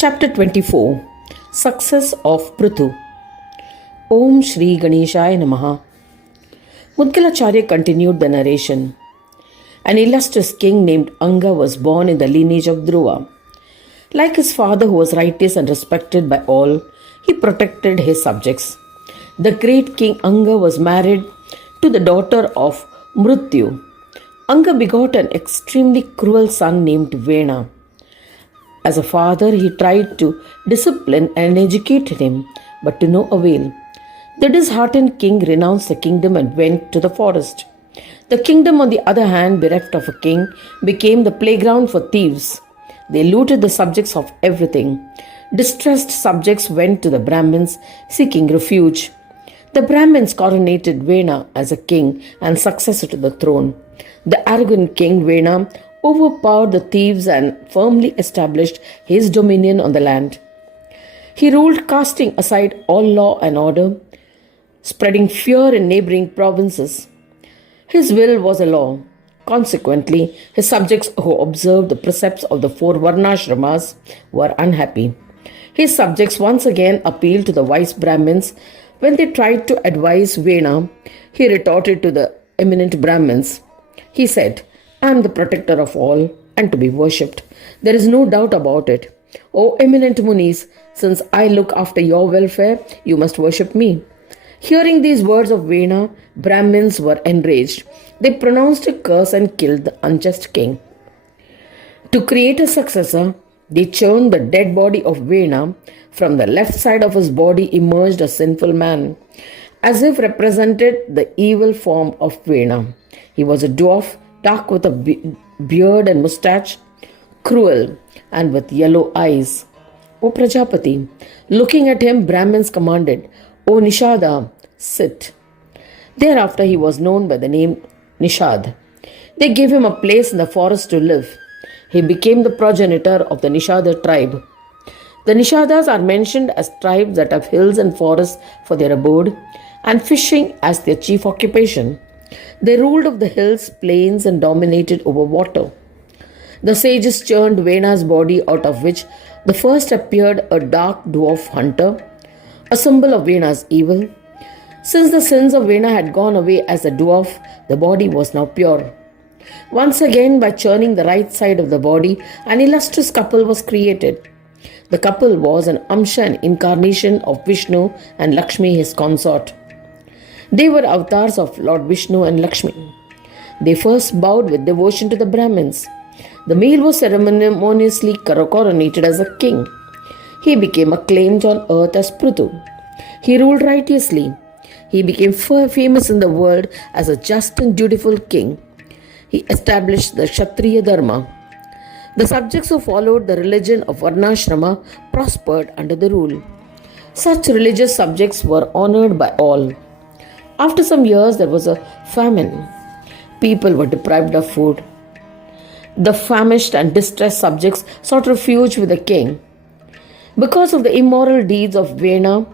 Chapter 24 Success of Pruthu. Om Sri Ganesha Maha. Mudkalacharya continued the narration. An illustrious king named Anga was born in the lineage of Dhruva. Like his father, who was righteous and respected by all, he protected his subjects. The great King Anga was married to the daughter of Murtya. Anga begot an extremely cruel son named Vena. As a father, he tried to discipline and educate him, but to no avail. The disheartened king renounced the kingdom and went to the forest. The kingdom, on the other hand, bereft of a king, became the playground for thieves. They looted the subjects of everything. Distressed subjects went to the Brahmins, seeking refuge. The Brahmins coronated Vena as a king and successor to the throne. The arrogant king Vena overpowered the thieves and firmly established his dominion on the land. He ruled, casting aside all law and order, spreading fear in neighboring provinces. His will was a law. Consequently, his subjects who observed the precepts of the 4 Varnashramas were unhappy. His subjects once again appealed to the wise Brahmins. When they tried to advise Vena, he retorted to the eminent Brahmins. He said, "I am the protector of all and to be worshipped. There is no doubt about it. O eminent Munis, since I look after your welfare, you must worship me." Hearing these words of Vena, Brahmins were enraged. They pronounced a curse and killed the unjust king. To create a successor, they churned the dead body of Vena. From the left side of his body emerged a sinful man, as if represented the evil form of Vena. He was a dwarf, dark with a beard and mustache, cruel and with yellow eyes. O Prajapati, looking at him, Brahmins commanded, "O Nishada, sit." Thereafter he was known by the name Nishada. They gave him a place in the forest to live. He became the progenitor of the Nishada tribe. The Nishadas are mentioned as tribes that have hills and forests for their abode and fishing as their chief occupation. They ruled of the hills, plains, and dominated over water. The sages churned Vena's body, out of which the first appeared a dark dwarf hunter, a symbol of Vena's evil. Since the sins of Vena had gone away as a dwarf, the body was now pure. Once again, by churning the right side of the body, an illustrious couple was created. The couple was an Amsha, an incarnation of Vishnu, and Lakshmi, his consort. They were avatars of Lord Vishnu and Lakshmi. They first bowed with devotion to the Brahmins. The male was ceremoniously coronated as a king. He became acclaimed on earth as Pruthu. He ruled righteously. He became famous in the world as a just and dutiful king. He established the Kshatriya Dharma. The subjects who followed the religion of Varnashrama prospered under the rule. Such religious subjects were honored by all. After some years, there was a famine. People were deprived of food. The famished and distressed subjects sought refuge with the king. Because of the immoral deeds of Vena,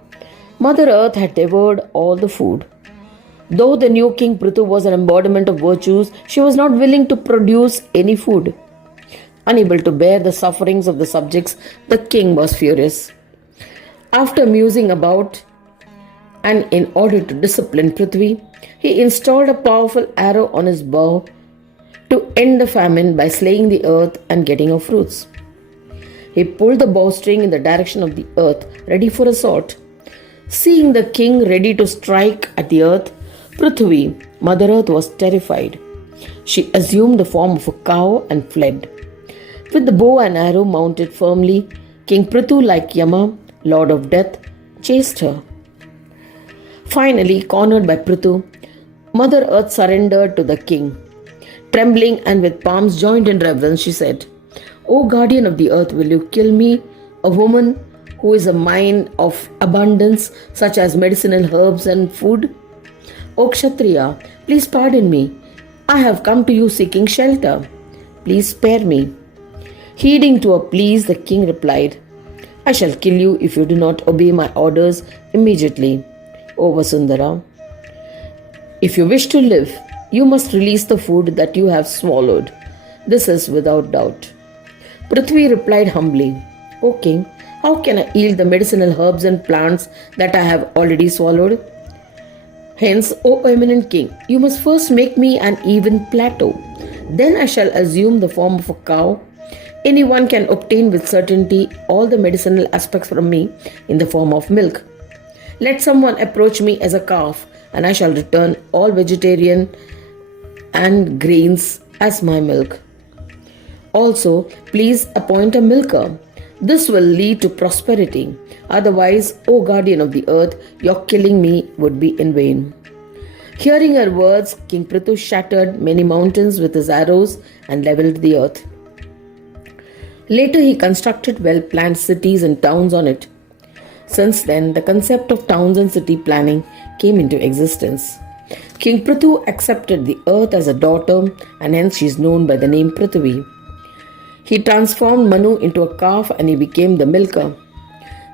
Mother Earth had devoured all the food. Though the new king Pruthu was an embodiment of virtues, she was not willing to produce any food. Unable to bear the sufferings of the subjects, the king was furious. After musing about, and in order to discipline Prithvi, he installed a powerful arrow on his bow to end the famine by slaying the earth and getting her fruits. He pulled the bowstring in the direction of the earth, ready for assault. Seeing the king ready to strike at the earth, Prithvi, Mother Earth, was terrified. She assumed the form of a cow and fled. With the bow and arrow mounted firmly, King Pruthu, like Yama, Lord of Death, chased her. Finally, cornered by Pruthu, Mother Earth surrendered to the king. Trembling and with palms joined in reverence, she said, "O guardian of the earth, will you kill me, a woman who is a mine of abundance, such as medicinal herbs and food? O Kshatriya, please pardon me. I have come to you seeking shelter. Please spare me." Heeding to her pleas, the king replied, "I shall kill you if you do not obey my orders immediately. O Vasundhara, if you wish to live, you must release the food that you have swallowed. This is without doubt." Prithvi replied humbly, O king, how can I yield the medicinal herbs and plants that I have already swallowed? Hence, O eminent king, you must first make me an even plateau. Then I shall assume the form of a cow. Anyone can obtain with certainty all the medicinal aspects from me in the form of milk. Let someone approach me as a calf, and I shall return all vegetarian and grains as my milk. Also, please appoint a milker. This will lead to prosperity. Otherwise, O guardian of the earth, your killing me would be in vain. Hearing her words, King Pruthu shattered many mountains with his arrows and leveled the earth. Later, he constructed well-planned cities and towns on it. Since then, the concept of towns and city planning came into existence. King Pruthu accepted the earth as a daughter, and hence she is known by the name Prithvi. He transformed Manu into a calf and he became the milker.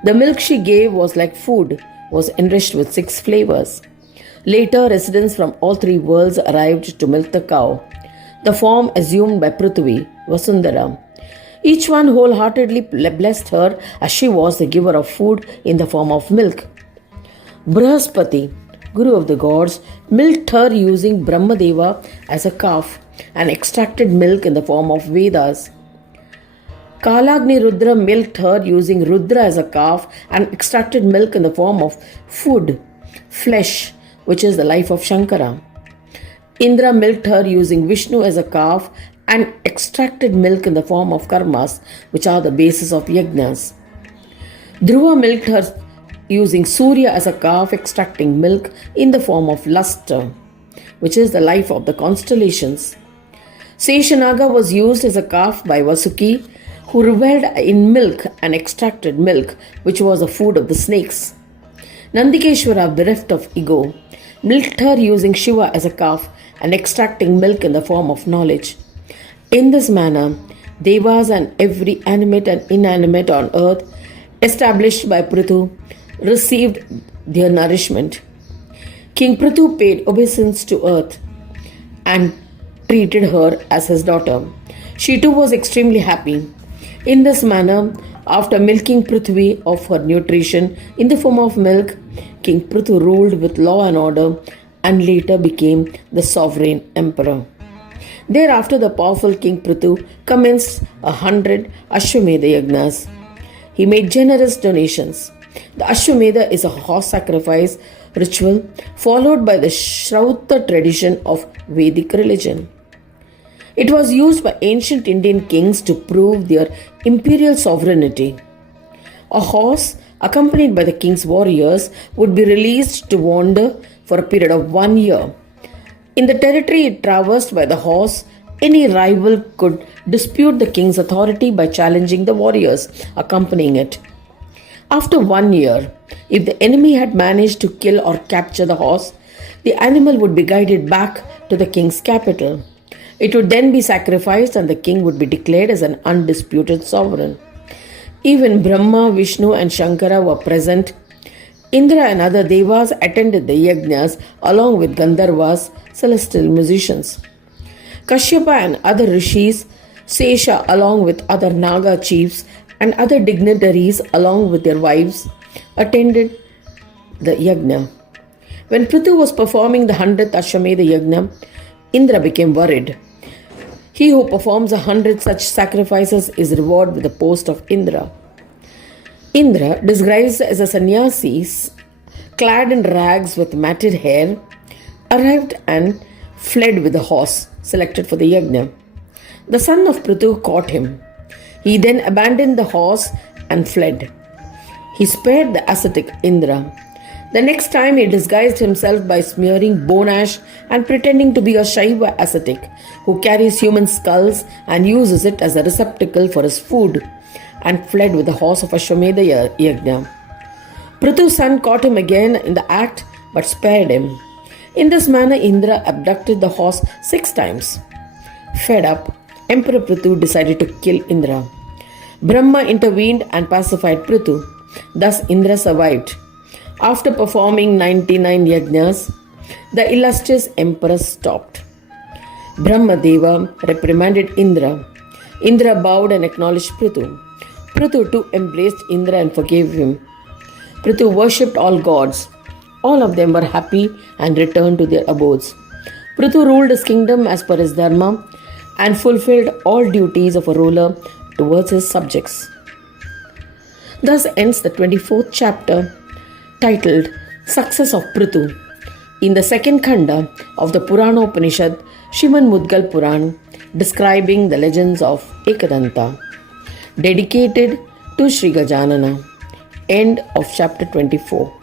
The milk she gave was like food, was enriched with 6 flavors. Later, residents from all 3 worlds arrived to milk the cow. The form assumed by Prithvi was Sundara. Each one wholeheartedly blessed her as she was the giver of food in the form of milk. Brihaspati, Guru of the gods, milked her using Brahmadeva as a calf and extracted milk in the form of Vedas. Kalagni Rudra milked her using Rudra as a calf and extracted milk in the form of food, flesh, which is the life of Shankara. Indra milked her using Vishnu as a calf and extracted milk in the form of karmas, which are the basis of yajnas. Dhruva milked her using Surya as a calf, extracting milk in the form of lustre, which is the life of the constellations. Seshanaga was used as a calf by Vasuki, who reveled in milk and extracted milk, which was the food of the snakes. Nandikeshwara, bereft of ego, milked her using Shiva as a calf and extracting milk in the form of knowledge. In this manner, Devas and every animate and inanimate on earth, established by Pruthu, received their nourishment. King Pruthu paid obeisance to earth and treated her as his daughter. She too was extremely happy. In this manner, after milking Prithvi of her nutrition in the form of milk, King Pruthu ruled with law and order and later became the sovereign emperor. Thereafter, the powerful King Pruthu commenced 100 Ashwamedha yajnas. He made generous donations. The Ashwamedha is a horse sacrifice ritual followed by the Shrauta tradition of Vedic religion. It was used by ancient Indian kings to prove their imperial sovereignty. A horse, accompanied by the king's warriors, would be released to wander for a period of 1 year. In the territory it traversed by the horse, any rival could dispute the king's authority by challenging the warriors accompanying it. After 1 year, if the enemy had managed to kill or capture the horse, the animal would be guided back to the king's capital. It would then be sacrificed and the king would be declared as an undisputed sovereign. Even Brahma, Vishnu and Shankara were present. Indra and other devas attended the yajnas along with Gandharvas, celestial musicians. Kashyapa and other rishis, Sesha along with other Naga chiefs and other dignitaries along with their wives attended the yajna. When Pruthu was performing the 100th Ashwamedha yajna, Indra became worried. He who performs 100 such sacrifices is rewarded with the post of Indra. Indra, disguised as a sannyasi, clad in rags with matted hair, arrived and fled with the horse selected for the yajna. The son of Pruthu caught him. He then abandoned the horse and fled. He spared the ascetic Indra. The next time he disguised himself by smearing bone ash and pretending to be a Shaiva ascetic who carries human skulls and uses it as a receptacle for his food, and fled with the horse of Ashwamedha yajna. Pruthu's son caught him again in the act but spared him. In this manner, Indra abducted the horse 6 times. Fed up, Emperor Pruthu decided to kill Indra. Brahma intervened and pacified Pruthu. Thus, Indra survived. After performing 99 yajnas, the illustrious emperor stopped. Brahmadeva reprimanded Indra. Indra bowed and acknowledged Pruthu. Pruthu too embraced Indra and forgave him. Pruthu worshipped all gods. All of them were happy and returned to their abodes. Pruthu ruled his kingdom as per his dharma and fulfilled all duties of a ruler towards his subjects. Thus ends the 24th chapter, titled Success of Pruthu, in the second khanda of the Purana Upanishad, Shrimad Mudgal Puran, describing the legends of Ekadanta, dedicated to Sri Gajanana. End of chapter 24.